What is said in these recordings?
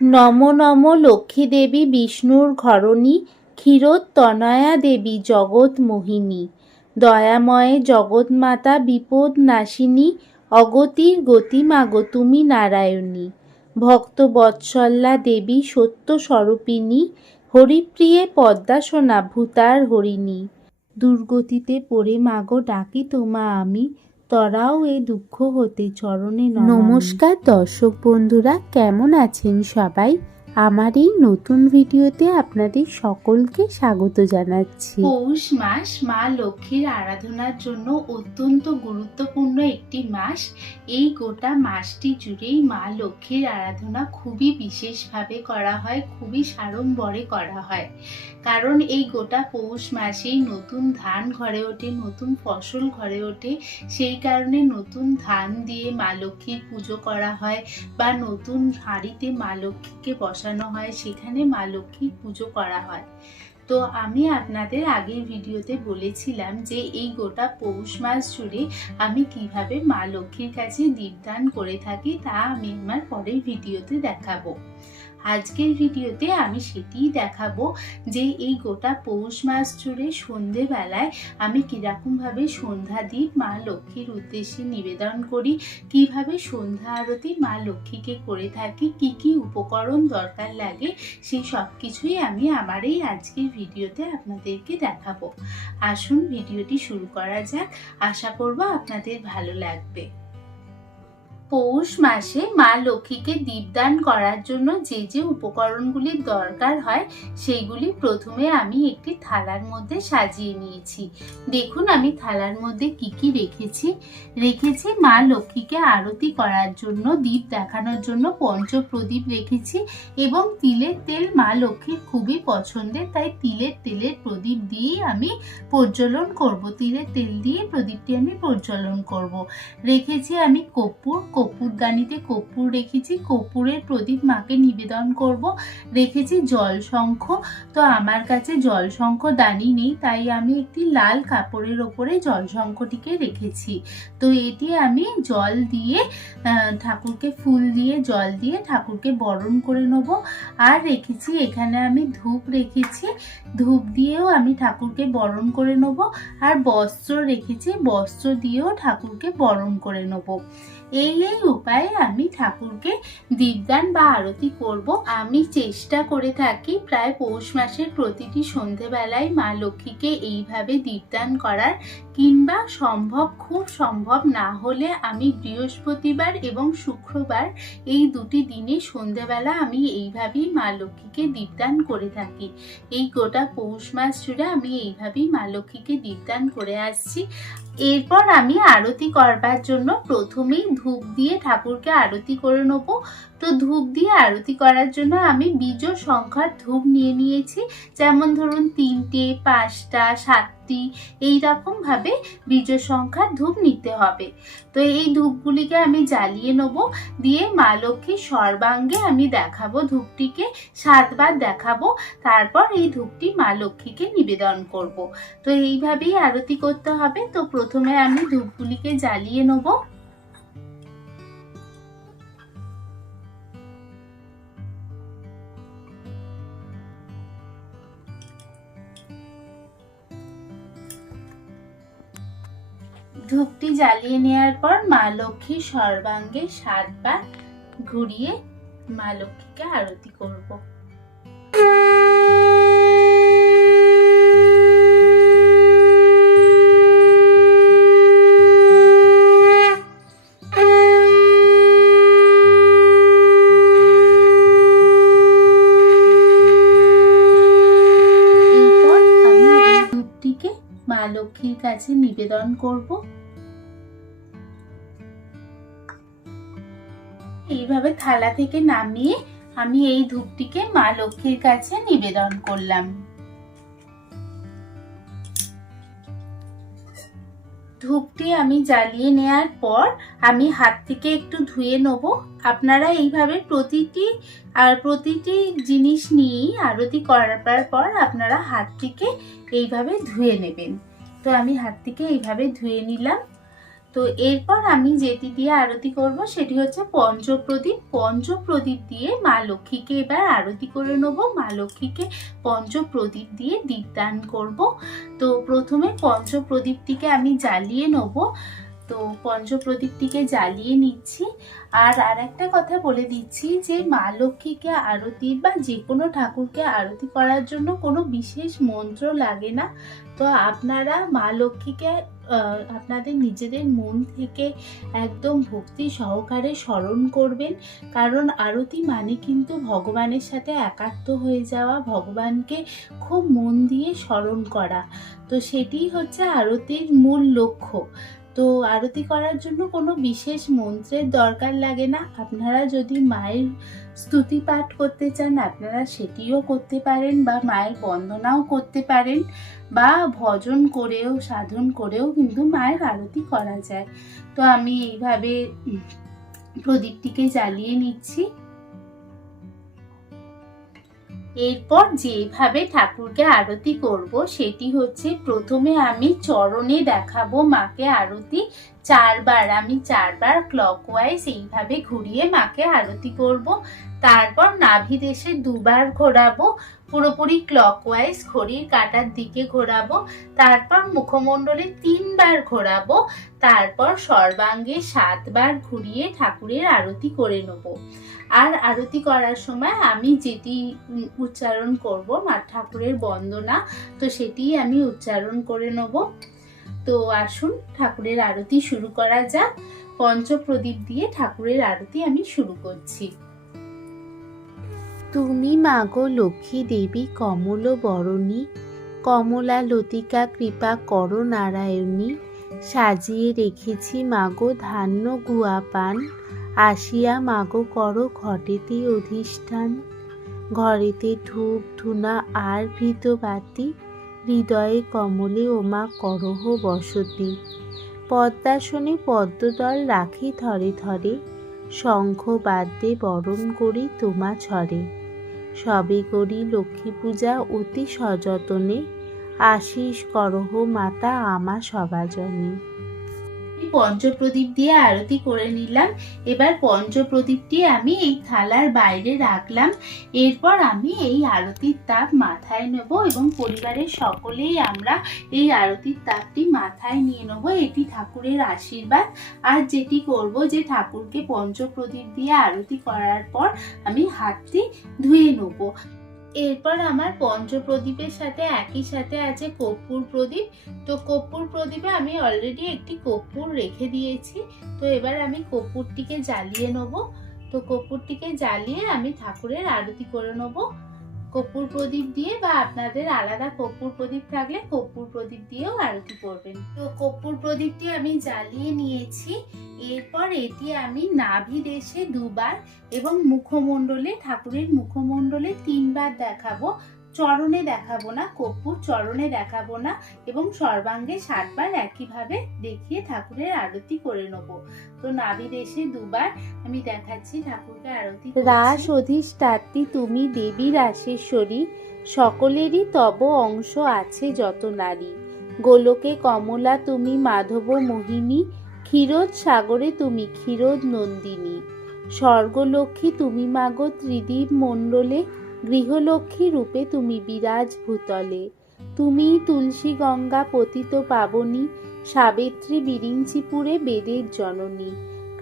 নম নম লক্ষ্মী দেবী বিষ্ণুর ঘরণী ক্ষীরোত্তনয়া দেবী জগৎ মোহিনী। দয়াময়ে জগৎমাতা বিপদ নাশিনী, অগতির গতি মাগো তুমি নারায়ণী। ভক্ত বৎসল্লা দেবী সত্য স্বরূপিণী, হরিপ্রিয়ে পদ্মাসনা ভূতার হরিণী। দুর্গতিতে পড়ে মাগো ডাকি তোমা আমি তরাও এই দুঃখ হতে চরণে নমস্কার দর্শক বন্ধুরা কেমন আছেন সবাই? আমার এই নতুন ভিডিওতে আপনাদের সকলকে স্বাগত জানাচ্ছি। পৌষ মাস মা লক্ষ্মীর আরাধনার জন্য অত্যন্ত গুরুত্বপূর্ণ একটি মাস। এই গোটা মাসটি জুড়েই মা লক্ষ্মীর আরাধনা খুবই বিশেষভাবে করা হয়, খুবই সাড়ম্বরে করা হয়। কারণ এই গোটা পৌষ মাসেই নতুন ধান ঘরে ওঠে, নতুন ফসল ঘরে ওঠে। সেই কারণে নতুন ধান দিয়ে মা লক্ষ্মীর পুজো করা হয় বা নতুন হাঁড়িতে মা লক্ষ্মীকে বসানো হয়, সেখানে মা লক্ষ্মীর পুজো করা হয়। তো আমি আপনাদের আগের ভিডিওতে বলেছিলাম যে এই গোটা পৌষ মাস জুড়ে আমি কীভাবে মা লক্ষ্মীর কাছে দীপদান করে থাকি, তা আমি আমার পরের ভিডিওতে দেখাবো। আজকের ভিডিওতে আমি সেটিই দেখাবো যে এই গোটা পৌষ মাস জুড়ে সন্ধেবেলায় আমি কীরকমভাবে সন্ধ্যা দ্বীপ মা লক্ষ্মীর উদ্দেশ্যে নিবেদন করি, কীভাবে সন্ধ্যা আরতি মা লক্ষ্মীকে করে থাকি, কি কি উপকরণ দরকার লাগে, সেই সব কিছুই আমি আমার এই আজকের ভিডিওতে আপনাদেরকে দেখাবো। আসুন ভিডিওটি শুরু করা যাক। আশা করব আপনাদের ভালো লাগবে। পৌষ মাসে মা লক্ষ্মীকে দীপদান করার জন্য যে যে উপকরণগুলির দরকার হয়, সেইগুলি প্রথমে আমি একটি থালার মধ্যে সাজিয়ে নিয়েছি। দেখুন আমি থালার মধ্যে কি কি রেখেছি। রেখেছি মা লক্ষ্মীকে আরতি করার জন্য, দীপ দেখানোর জন্য পঞ্চপ্রদীপ রেখেছি এবং তিলের তেল মা লক্ষ্মীর খুবই পছন্দের, তাই তিলের তেলের প্রদীপ দিয়েই আমি প্রজ্বলন করব। তিলের তেল দিয়ে প্রদীপটি আমি প্রজ্বলন করব। রেখেছি আমি কর্পূর কর্পূরদানিতে কর্পূর রেখেছি কর্পূরের প্রদীপ মাকে নিবেদন করব। রেখেছি জল শঙ্খ। তো আমার কাছে জল শঙ্খ দানি নেই, তাই আমি একটি লাল কাপড়ের ওপরে জল শঙ্খটিকে রেখেছি। তো এটি আমি জল দিয়ে ঠাকুরকে ফুল দিয়ে, জল দিয়ে ঠাকুরকে বরণ করে নেব। আর রেখেছি, এখানে আমি ধূপ রেখেছি, ধূপ দিয়েও আমি ঠাকুরকে বরণ করে নেব। আর বস্ত্র রেখেছি, বস্ত্র দিয়েও ঠাকুরকে বরণ করে নেব। এই এই উপায়ে আমি ঠাকুরকে দীপদান বা আরতি করব। আমি চেষ্টা করে থাকি প্রায় পৌষ মাসের প্রতিটি সন্ধেবেলায় মা লক্ষ্মীকে এইভাবে দীপদান করার কিংবা সম্ভব খুব সম্ভব না হলে আমি বৃহস্পতিবার এবং শুক্রবার এই দুটি দিনে সন্ধেবেলা আমি এইভাবেই মা লক্ষ্মীকে দীপদান করে থাকি। এই গোটা পৌষ মাস জুড়ে আমি এইভাবেই মা লক্ষ্মীকে দীপদান করে আসছি। এরপর আমি আরতি করবার জন্য প্রথমেই ধূপ দিয়ে ঠাকুরকে আরতি করে নেব। তো ধূপ দিয়ে আরতি করার জন্য আমি বীজ সংখ্যার ধূপ নিয়ে নিয়েছি। যেমন ধরুন তিনটে, পাঁচটা, সাতটি, এই রকম ভাবে বীজ সংখ্যার ধূপ নিতে হবে। তো এই ধূপগুলিকে আমি জ্বালিয়ে নেব। দিয়ে মা লক্ষ্মীর সর্বাঙ্গে আমি দেখাবো ধূপটিকে, সাতবার দেখাবো। তারপর এই ধূপটি মা লক্ষ্মীকে নিবেদন করব। তো এইভাবেই আরতি করতে হবে। তো প্রথমে আমি ধূপগুলিকে জ্বালিয়ে নেব। ধূপটি জ্বালিয়ে নেওয়ার পর মা লক্ষ্মীর সর্বাঙ্গে সাতবার ঘুরিয়ে মা লক্ষ্মীকে আরতি করব। মা লক্ষ্মীর কাছে নিবেদন করব। এইভাবে থালা থেকে নামিয়ে আমি এই ধূপটিকে মা লক্ষ্মীর কাছে নিবেদন করলাম। ধূপটি আমি জ্বালিয়ে নেওয়ার পর আমি হাত থেকে একটু ধুয়ে নেব। আপনারা এইভাবে প্রতিটি, আর প্রতিটি জিনিস নিয়েই আরতি করার পর আপনারা হাতটিকে এইভাবে ধুয়ে নেবেন। তো আমি হাতটিকে এইভাবে ধুয়ে নিলাম। তো এরপর আমি যেটি দিয়ে আরতি করব সেটি হচ্ছে পঞ্চপ্রদীপ। পঞ্চপ্রদীপ দিয়ে মা লক্ষ্মীকে এবার আরতি করে নেব। মা লক্ষ্মীকে পঞ্চপ্রদীপ দিয়ে দীপদান করব। তো প্রথমে পঞ্চপ্রদীপটিকে আমি জ্বালিয়ে নেব। তো পঞ্চপ্রদীপটিকে জ্বালিয়ে নিচ্ছি। আর আর একটা কথা বলে দিচ্ছি যে মা লক্ষ্মীকে আরতি বা যে কোনো ঠাকুরকে আরতি করার জন্য কোনো বিশেষ মন্ত্র লাগে না। তো আপনারা মা লক্ষ্মীকে আপনাদের নিজেদের মন থেকে একদম ভক্তি সহকারে স্মরণ করবেন। কারণ আরতি মানে কিন্তু ভগবানের সাথে একাত্ম হয়ে যাওয়া, ভগবানকে খুব মন দিয়ে স্মরণ করা। তো সেটি হচ্ছে আরতির মূল লক্ষ্য। তো আরতি করার জন্য কোনো বিশেষ মন্ত্রের দরকার লাগে না। আপনারা যদি মায়ের স্তুতি পাঠ করতে চান, আপনারা সেটিও করতে পারেন বা মায়ের বন্দনাও করতে পারেন বা ভজন করেও, সাধন করেও কিন্তু মায়ের আরতি করা যায়। তো আমি এইভাবে প্রদীপটিকে জ্বালিয়ে নিচ্ছি। এরপর যেভাবে ঠাকুরকে আরতি করব, সেটি হচ্ছে প্রথমে আমি চরণে দেখাবো মাকে আরতি। চারবার, আমি চারবার ক্লকওয়াইজ এইভাবে ঘুরিয়ে মাকে আরতি করব। তারপর নাভি দেশে দুবার ঘোরাবো। পুরোপুরি ক্লকওয়াইজ ঘড়ির কাটার দিকে ঘোরাবো, তারপর মুখমণ্ডলে তিনবার ঘোরাবো, তারপর সর্বাঙ্গে সাতবার ঘুরিয়ে ঠাকুরের আরতি করে নেব। আর আরতি করার সময় আমি যেটি উচ্চারণ করব, মা ঠাকুরের বন্দনা, তো সেটি আমি উচ্চারণ করে নেব। তো আসুন, ঠাকুরের আরতি শুরু করা যাক। পঞ্চপ্রদীপ দিয়ে ঠাকুরের আরতি আমি শুরু করছি। তুমি মাগো লক্ষ্মী দেবী কমল বরণী কমলা লতিকা কৃপা কর নারায়ণী, সাজিয়ে রেখেছি মাগো ধান্য গুয়া পান আসিয়া মাগো কর ঘটেতে অধিষ্ঠান। ঘরেতে ধূপ, ধুনা, আর ভৃত বাতি হৃদয়ে কমলে ওমা করহ বসতি। পদ্মাসনে পদ্মদল রাখি থরে থরে শঙ্খ বাদ্যে বরণ করি তোমা ছড়ে সবে করি লক্ষ্মী পূজা অতি সযতনে। আশিস করহ মাতা আমা সবাজনে। পঞ্চপ্রদীপ দিয়ে আরতি করে নিলাম। এবার পঞ্চপ্রদীপটি আমি এই থালার বাইরে রাখলাম। এরপর আমি এই আরতির তাপ মাথায় নেব এবং পরিবারের সকলেই আমরা এই আরতির তাপটি মাথায় নিয়ে নেব। এটি ঠাকুরের আশীর্বাদ। আর যেটি করব যে ঠাকুরকে পঞ্চপ্রদীপ দিয়ে আরতি করার পর আমি হাতটি ধুয়ে নেব। এরপর আমার পঞ্চপ্রদীপের সাথে একই সাথে আছে কর্পূর প্রদীপ। তো কর্পূর প্রদীপে আমি অলরেডি একটি কর্পূর রেখে দিয়েছি। তো এবার আমি কর্পূরটিকে জ্বালিয়ে নেব। তো কর্পূরটিকে জ্বালিয়ে আমি ঠাকুরের আরতি করে নেব। কর্পূর প্রদীপ দিয়ে বা আপনাদের আলাদা কর্পূর প্রদীপ থাকলে কর্পূর প্রদীপ দিয়েও আরতি করবেন। তো কর্পূর প্রদীপটি আমি জ্বালিয়ে নিয়েছি। এরপর এটি আমি নাভি দেশে দুবার এবং মুখমণ্ডলে, ঠাকুরের মুখমণ্ডলে তিনবার দেখাবো। চরণে দেখাবো না কর্পূর চরণে দেখাবো না এবং সর্বাঙ্গে সাতবার একইভাবে দেখিয়ে ঠাকুরের আরতি করে নেব। তো নাভি দেশে দুবার আমি দেখাচ্ছি ঠাকুরকে আরতি রাস অধিষ্ঠাত্রী, তুমি দেবী রাসেশ্বরী, সকলেরই তব অংশ আছে যত নারী। গোলকে কমলা, তুমি মাধব মোহিনী, ক্ষীরোদ সাগরে তুমি ক্ষীরোদ নন্দিনী। স্বর্গলক্ষ্মী, তুমি মাগো ত্রিদীপ মণ্ডলে গৃহলক্ষ্মী রূপে তুমি বিরাজ ভূতলে। তুমি তুলসী গঙ্গা পতিত পাবনী, সাবিত্রী বিরিঞ্চিপুরে বেদের জননী।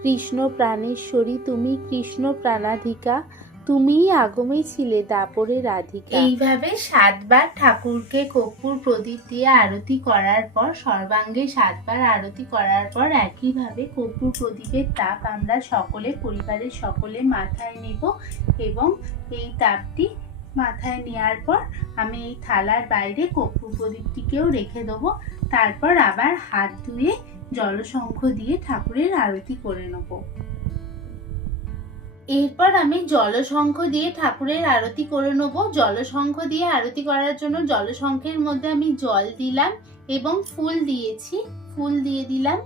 কৃষ্ণ প্রাণেশ্বরী তুমি কৃষ্ণ প্রাণাধিকা তুমিই আগমে ছিলে দাপরে রাধিকা। এইভাবে সাতবার ঠাকুরকে কর্পূর প্রদীপ দিয়ে আরতি করার পর, সর্বাঙ্গে সাতবার আরতি করার পর একইভাবে কর্পূর প্রদীপের তাপ আমরা সকলে, পরিবারের সকলে মাথায় নেব এবং এই তাপটি মাথায় নেওয়ার পর আমি এই থালার বাইরে কর্পূর প্রদীপটিকেও রেখে দেবো। তারপর আবার হাত ধুয়ে জলশঙ্খ দিয়ে ঠাকুরের আরতি করে নেব। এরপর আমি জলশঙ্খ দিয়ে ঠাকুরের আরতি করে নেব। জলশঙ্খ দিয়ে আরতি করার জন্য জলশঙ্খের মধ্যে আমি জল দিলাম এবং ফুল দিয়েছি। ফুল দিয়ে দিলাম।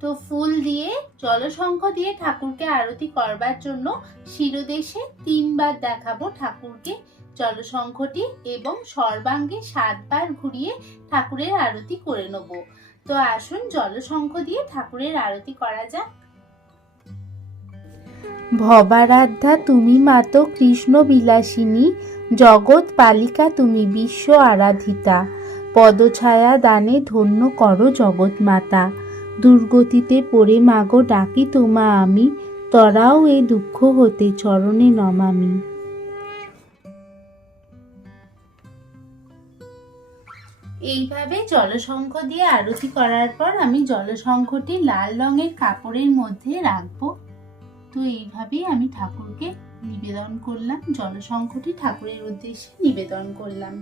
তো ফুল দিয়ে জলশঙ্খ দিয়ে ঠাকুরকে আরতি করবার জন্য শিরোদেশে তিনবার দেখাবো ঠাকুরকে জলশঙ্খটি এবং সর্বাঙ্গে সাতবার ঘুরিয়ে ঠাকুরের আরতি করে নেব। তো আসুন জলশঙ্খ দিয়ে ঠাকুরের আরতি করা যাক। ভবারাধ্যা, তুমি মাতো কৃষ্ণ বিলাসিনী, জগৎ পালিকা, তুমি বিশ্ব আরাধিতা। পদছায়া দানে ধন্য করো জগৎ মাতা দুর্গতিতে পড়ে মাগো, ডাকি তোমা আমি। তরাও এ দুঃখ হতে, চরণে নমামি। এইভাবে জলশঙ্খ দিয়ে আরতি করার পর আমি জলশঙ্খটি লাল রঙের কাপড়ের মধ্যে রাখব। তো এইভাবেই আমি ঠাকুরকে নিবেদন করলাম। জলসংকটই ঠাকুরের উদ্দেশ্যে নিবেদন করলাম।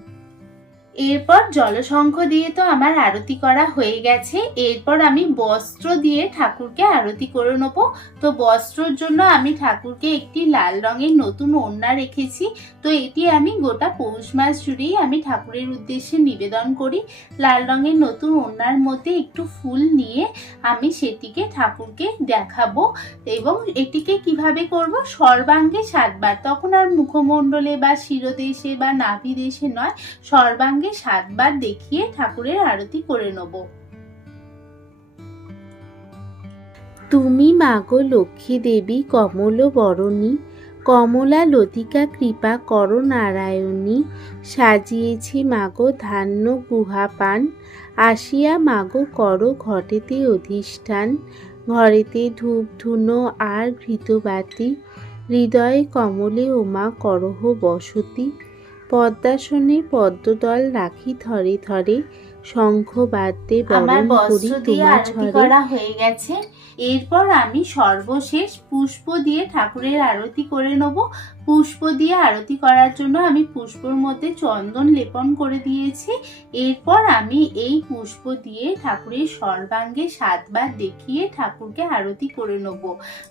এরপর জলশঙ্খ দিয়ে তো আমার আরতি করা হয়ে গেছে। এরপর আমি বস্ত্র দিয়ে ঠাকুরকে আরতি করে নেব। তো বস্ত্রর জন্য আমি ঠাকুরকে একটি লাল রঙের নতুন ওড়না রেখেছি। তো এটি আমি গোটা পৌষ মাস জুড়েই আমি ঠাকুরের উদ্দেশ্যে নিবেদন করি। লাল রঙের নতুন ওড়নার মধ্যে একটু ফুল নিয়ে আমি সেটিকে ঠাকুরকে দেখাবো এবং এটিকে কীভাবে করব সর্বাঙ্গে সাতবার। তখন আর মুখমণ্ডলে বা শিরদেশে বা নাভি দেশে নয়, সর্বাঙ্গে সাতবার দেখিয়ে ঠাকুরের আরতি করে নেব। তুমি মাগো লক্ষ্মী দেবী কমল বরণী কমলা লতিকা কৃপা কর নারায়ণী, সাজিয়েছি মাগো ধান্য গুহা পান আসিয়া মাগো কর ঘটেতে অধিষ্ঠান, ঘরেতে ধূপ ধুনো আর ঘৃতবাতি, হৃদয় কমলে ওমা করহ বসতি পদ্মাসনে পদ্মদল রাখি থরে থরে শঙ্খ বাদ্যে আমার বরণ করি বস্ত্র দিয়ে তোমার আরতি ঝরে। করা হয়ে গেছে। এরপর আমি সর্বশেষ পুষ্প দিয়ে ঠাকুরের আরতি করে নেব। পুষ্প দিয়ে আরতি করার জন্য আমি পুষ্পর মধ্যে চন্দন লেপন করে দিয়েছি। এরপর আমি এই পুষ্প দিয়ে ঠাকুরের সর্বাঙ্গে সাতবার দেখিয়ে ঠাকুরকে আরতি করে নেব।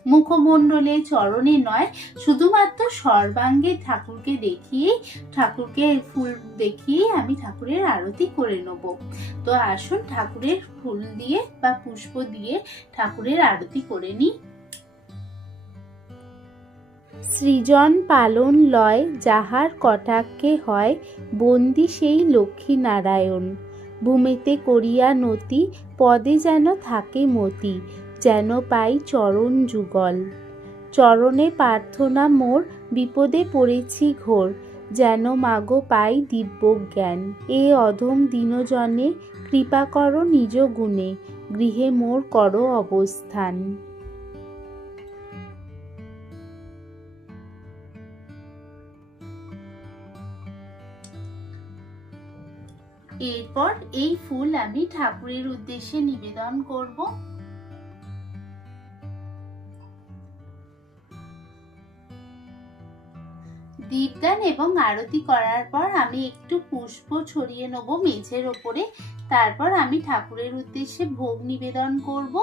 মুখমণ্ডলে চরণে নয়, শুধুমাত্র সর্বাঙ্গে ঠাকুরকে দেখিয়ে, ঠাকুরকে ফুল দেখিয়ে আমি ঠাকুরের আরতি করে নেব। তো আসুন ঠাকুরের ফুল দিয়ে বা পুষ্প দিয়ে ঠাকুরের আরতি করে নিই। সৃজন পালন লয় যাহার কটাক্ষে হয়, বন্দি সেই লক্ষ্মী নারায়ণ। ভূমিতে করিয়া নতি, পদে যেন থাকে মতি, যেন পাই চরণ যুগল। চরণে প্রার্থনা মোর, বিপদে পড়েছি ঘোর, যেন মাগো পাই দিব্য জ্ঞান। এ অধম দিনজনে, কৃপা করো নিজ গুণে, গৃহে মোর করো অবস্থান। এরপর এই ফুল আমি ঠাকুরের উদ্দেশ্যে নিবেদন করব। দীপদান এবং আরতি করার পর আমি একটু পুষ্প ছড়িয়ে নেব মেঝের ওপরে। তারপর আমি ঠাকুরের উদ্দেশ্যে ভোগ নিবেদন করব।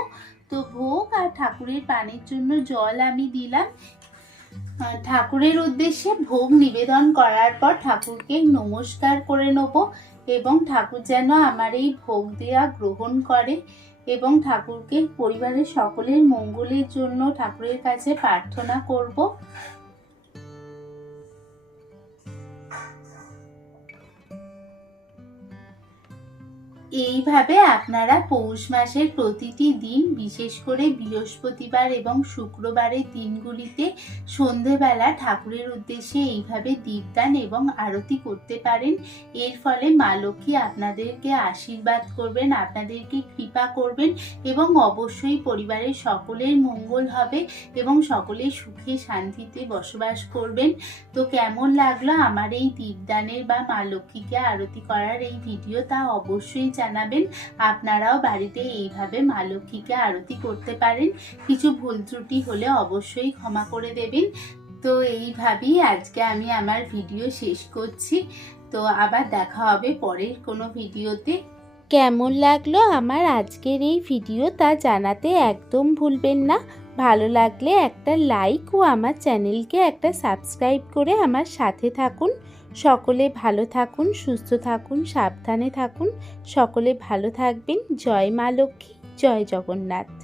তো ভোগ আর ঠাকুরের পানির জন্য জল আমি দিলাম। ঠাকুরের উদ্দেশ্যে ভোগ নিবেদন করার পর ঠাকুরকে নমস্কার করে নেব। এবং ঠাকুর যেন আমার এই ভোগ দেয়া গ্রহণ করে এবং ঠাকুরকে পরিবারের সকলের মঙ্গলের জন্য ঠাকুরের কাছে প্রার্থনা করব। এইভাবে আপনারা পৌষ মাসের প্রতিটি দিন, বিশেষ করে বৃহস্পতিবার এবং শুক্রবারের দিনগুলিতে সন্ধেবেলা ঠাকুরের উদ্দেশ্যে এইভাবে দীপদান এবং আরতি করতে পারেন। এর ফলে মা লক্ষ্মী আপনাদেরকে আশীর্বাদ করবেন, আপনাদেরকে কৃপা করবেন এবং অবশ্যই পরিবারের সকলের মঙ্গল হবে এবং সকলে সুখে শান্তিতে বসবাস করবেন। তো কেমন লাগল আমার এই দীপদানের বা মা লক্ষ্মীকে আরতি করার এই ভিডিও তা অবশ্যই জানাবেন, আপনারাও বাড়িতে এইভাবে মা লক্ষ্মীকে আরতি করতে পারেন। কিছু ভুল ত্রুটি হলে অবশ্যই ক্ষমা করে দেবেন। তো এইভাবেই আজকে আমি আমার ভিডিও শেষ করছি। তো আবার দেখা হবে পরের কোনো ভিডিওতে। কেমন লাগল আমার আজকের এই ভিডিও তা জানাতে একদম ভুলবেন না। ভালো লাগলে একটা লাইক ও আমার চ্যানেলকে একটা সাবস্ক্রাইব করে আমার সাথে থাকুন। সকলে ভালো থাকুন, সুস্থ থাকুন, সাবধানে থাকুন। সকলে ভালো থাকবেন। জয় মা লক্ষ্মী, জয় জগন্নাথ।